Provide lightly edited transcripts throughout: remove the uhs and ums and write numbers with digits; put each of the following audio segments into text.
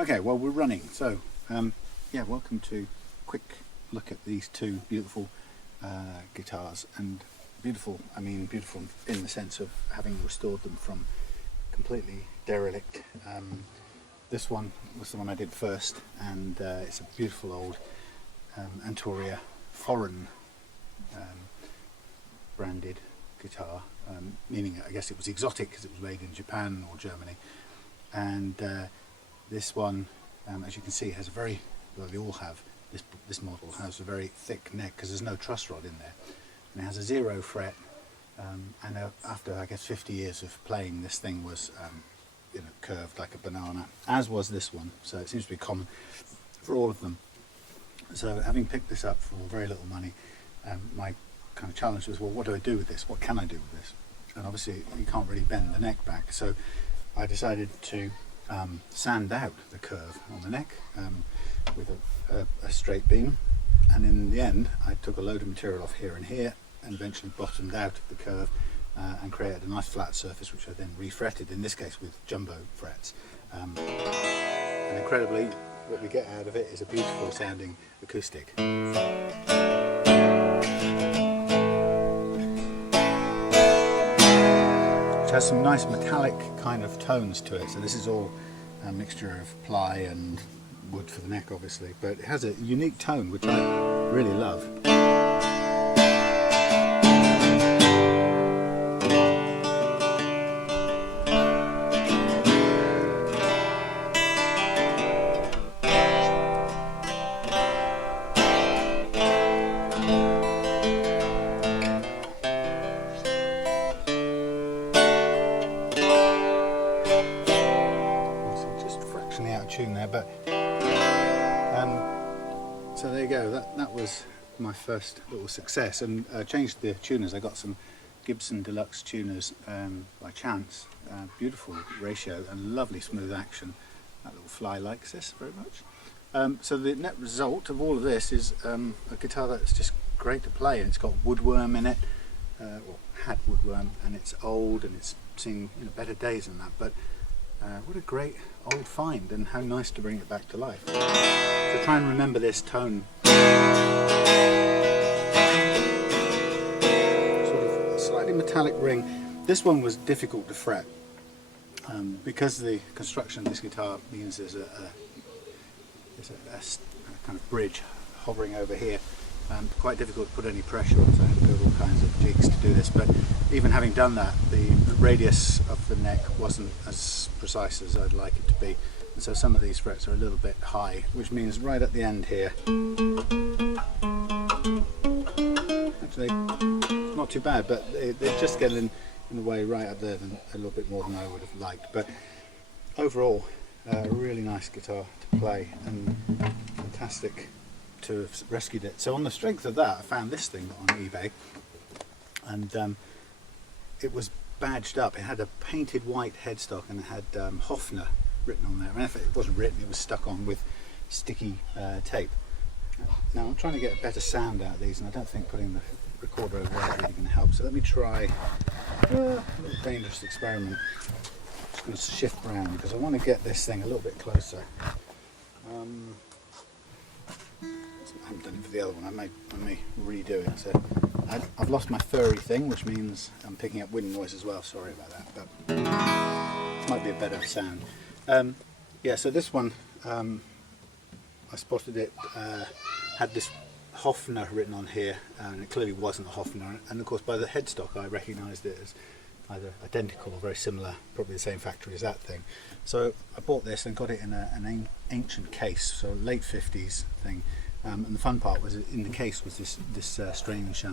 Okay, well we're running, so yeah, welcome to a quick look at these two beautiful guitars. And beautiful, I mean beautiful in the sense of having restored them from completely derelict. This one was the one I did first, and it's a beautiful old Antoria Foreign branded guitar, meaning I guess it was exotic because it was made in Japan or Germany. And this one, as you can see, has a very, well, they all have, this model has a very thick neck because there's no truss rod in there, and it has a 0 fret, and after I guess 50 years of playing, this thing was curved like a banana, as was this one, so it seems to be common for all of them. So having picked this up for very little money, my kind of challenge was, well, what do I do with this? What can I do with this? And obviously you can't really bend the neck back, so I decided to sand out the curve on the neck with a straight beam, and in the end I took a load of material off here and here and eventually bottomed out the curve and created a nice flat surface, which I then refretted, in this case with jumbo frets, and incredibly what we get out of it is a beautiful sounding acoustic. Which has some nice metallic kind of tones to it. So this is all a mixture of ply and wood for the neck obviously, but it has a unique tone which I really love. Tune there, but so there you go. That was my first little success, and I changed the tuners. I got some Gibson Deluxe tuners by chance. Beautiful ratio and lovely smooth action. That little fly likes this very much. So the net result of all of this is a guitar that's just great to play, and it's got woodworm in it, well, had woodworm, and it's old and it's seen better days than that, but what a great old find, and how nice to bring it back to life. So try and remember this tone. Sort of a slightly metallic ring. This one was difficult to fret because the construction of this guitar means there's a kind of bridge hovering over here. Quite difficult to put any pressure on, so I had to build all kinds of jigs to do this, but even having done that, the radius of the neck wasn't as precise as I'd like it to be, and so some of these frets are a little bit high, which means right at the end here, actually not too bad, but they just get in the way right up there, a little bit more than I would have liked. But overall, a really nice guitar to play, and fantastic to have rescued it. So on the strength of that, I found this thing on eBay, and it was badged up. It had a painted white headstock, and it had Hofner written on there. I mean, if it wasn't written, it was stuck on with sticky tape. Now I'm trying to get a better sound out of these, and I don't think putting the recorder over there is really going to help. So let me try a little dangerous experiment. I'm just going to shift round because I want to get this thing a little bit closer. I haven't done it for the other one. I may redo it. So I've lost my furry thing, which means I'm picking up wind noise as well. Sorry about that, but it might be a better sound. Yeah, so this one, I spotted it, had this Hofner written on here, and it clearly wasn't a Hofner. And of course, by the headstock, I recognised it as either identical or very similar, probably the same factory as that thing. So I bought this and got it in an ancient case, so late 50s thing. And the fun part was, in the case was this strange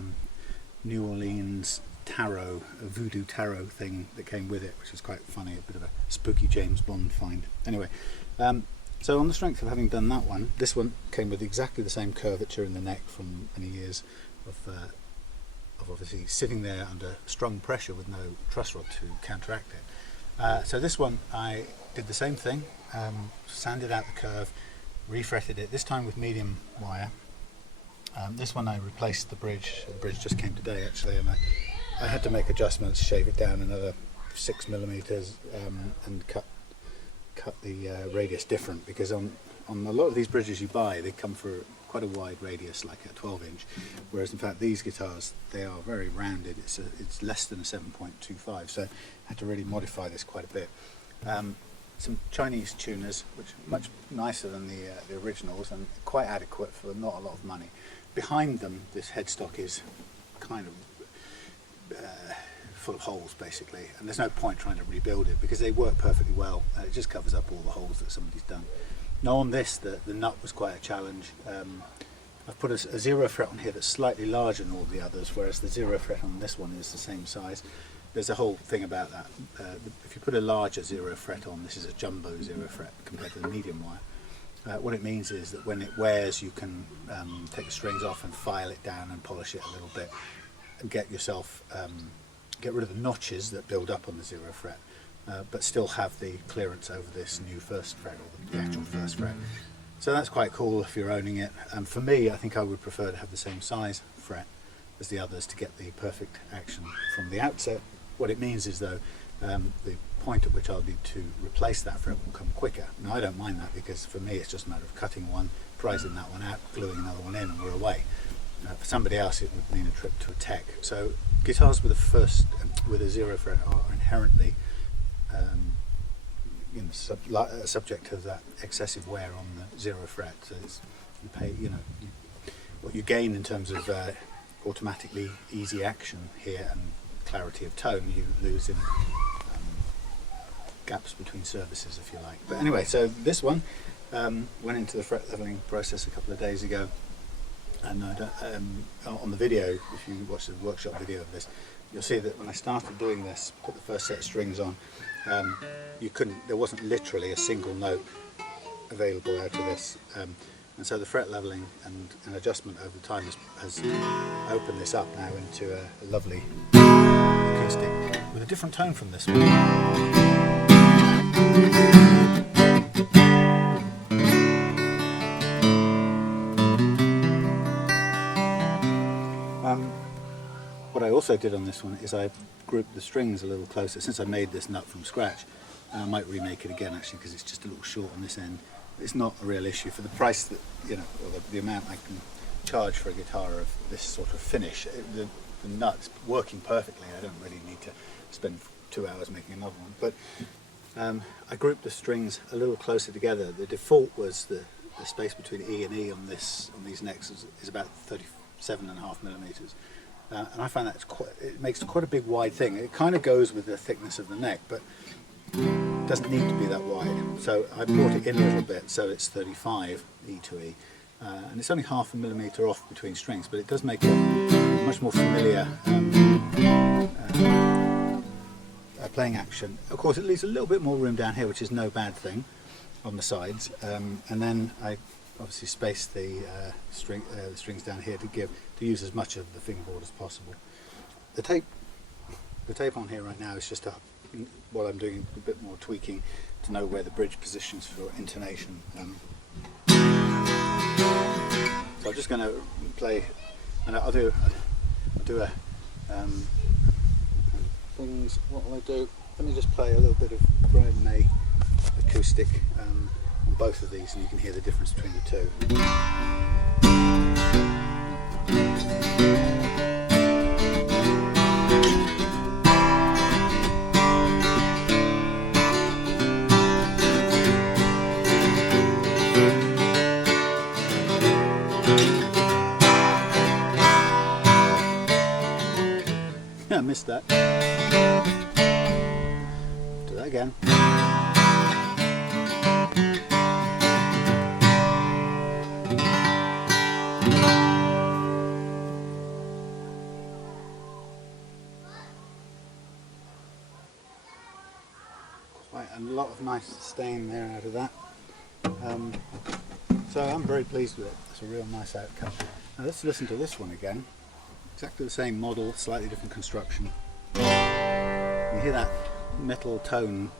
New Orleans tarot, a voodoo tarot thing that came with it, which was quite funny, a bit of a spooky James Bond find. Anyway, so on the strength of having done that one, this one came with exactly the same curvature in the neck from many years of obviously sitting there under strong pressure with no truss rod to counteract it. So this one I did the same thing, sanded out the curve, refretted it, this time with medium wire. This one I replaced the bridge just came today actually, and I had to make adjustments, shave it down another 6 millimeters, and cut cut the radius different, because on a lot of these bridges you buy, they come for quite a wide radius, like a 12-inch, whereas in fact these guitars, they are very rounded. It's less than a 7.25, so I had to really modify this quite a bit. Some Chinese tuners, which are much nicer than the originals and quite adequate for not a lot of money. Behind them, this headstock is kind of full of holes basically, and there's no point trying to rebuild it because they work perfectly well. It just covers up all the holes that somebody's done. Now on this, the nut was quite a challenge. I've put a 0 fret on here that's slightly larger than all the others, whereas the 0 fret on this one is the same size. There's a whole thing about that. If you put a larger 0 fret on, this is a jumbo 0 fret compared to the medium wire. What it means is that when it wears, you can take the strings off and file it down and polish it a little bit, and get yourself get rid of the notches that build up on the 0 fret, but still have the clearance over this new first fret, or the actual first fret. So that's quite cool if you're owning it. For me, I think I would prefer to have the same size fret as the others to get the perfect action from the outset. What it means is though, the point at which I'll need to replace that fret will come quicker. Now I don't mind that, because for me it's just a matter of cutting one, prizing that one out, gluing another one in, and we're away. For somebody else it would mean a trip to a tech. So guitars with a 0 fret are inherently subject to that excessive wear on the 0 fret. So you pay, what you gain in terms of automatically easy action here and clarity of tone, you lose in gaps between services, if you like. But anyway, so this one went into the fret leveling process a couple of days ago, and on the video, if you watch the workshop video of this, you'll see that when I started doing this, put the first set of strings on, there wasn't literally a single note available out of this, and so the fret leveling and adjustment over time has opened this up now into a lovely acoustic with a different tone from this one. What I also did on this one is I grouped the strings a little closer. Since I made this nut from scratch, and I might remake it again actually, because it's just a little short on this end. It's not a real issue for the price that, or the amount I can charge for a guitar of this sort of finish. The nut's working perfectly. I don't really need to spend 2 hours making another one. But I grouped the strings a little closer together. The default was the space between E and E on these necks is about 37.5 millimeters. And I find that it makes quite a big wide thing. It kind of goes with the thickness of the neck, but it doesn't need to be that wide. So I brought it in a little bit, so it's 35 E to E, and it's only 0.5 millimeter off between strings, but it does make a much more familiar playing action. Of course, it leaves a little bit more room down here, which is no bad thing, on the sides, and then I obviously space the strings down here to use as much of the fingerboard as possible. The tape on here right now is just while I'm doing a bit more tweaking to know where the bridge positions for intonation. So I'm just going to play, and I'll do a things. What will I do? Let me just play a little bit of Brian May acoustic on both of these, and you can hear the difference between the two. I missed that. Do that again. Quite a lot of nice sustain there out of that. So I'm very pleased with it. It's a real nice outcome. Now let's listen to this one again. Exactly the same model, slightly different construction. You hear that metal tone.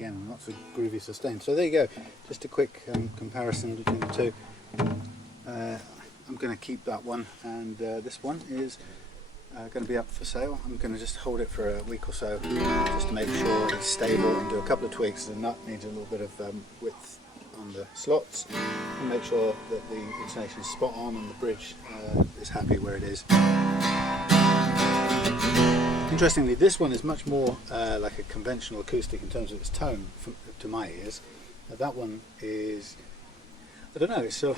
again, lots of groovy sustain. So there you go, just a quick comparison between the two. I'm going to keep that one, and this one is going to be up for sale. I'm going to just hold it for a week or so just to make sure it's stable and do a couple of tweaks. The nut needs a little bit of width on the slots, and make sure that the intonation is spot on and the bridge is happy where it is. Interestingly, this one is much more like a conventional acoustic in terms of its tone to my ears. That one is, I don't know, it's a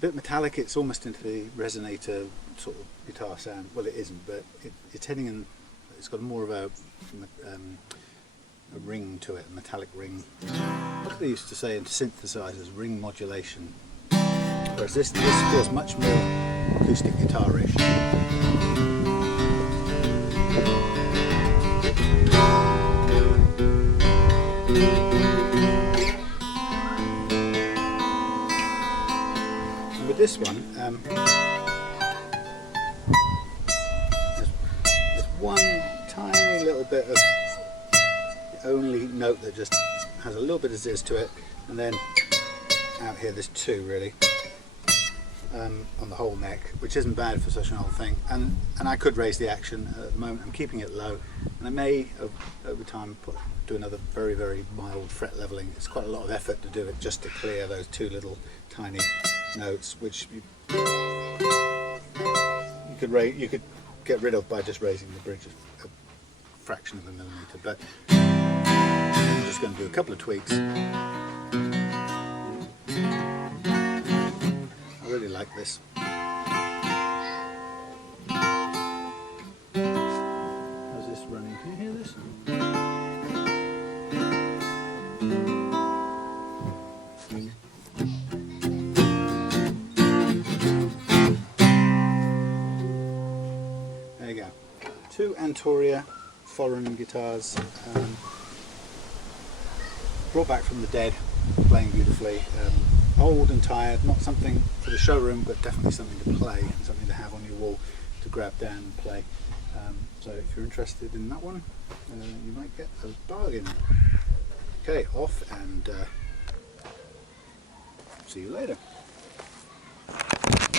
bit metallic. It's almost into the resonator sort of guitar sound. Well, it isn't, but it's heading in. It's got more of a ring to it, a metallic ring. What they used to say in synthesizers, ring modulation. Whereas this feels much more acoustic guitar-ish. And with this one, there's one tiny little bit of the only note that just has a little bit of zizz to it, and then out here there's two really on the whole neck, which isn't bad for such an old thing. And I could raise the action. At the moment I'm keeping it low, and I may over time do another very, very mild fret leveling. It's quite a lot of effort to do it just to clear those two little tiny notes, which you could get rid of by just raising the bridge a fraction of a millimeter. But I'm just going to do a couple of tweaks. I really like this. How's this running? Can you hear this? There you go. Two Antoria Foreign guitars, brought back from the dead, playing beautifully. Old and tired, not something for the showroom, but definitely something to play and something to have on your wall to grab down and play. So if you're interested in that one, you might get a bargain. Okay, off, and see you later.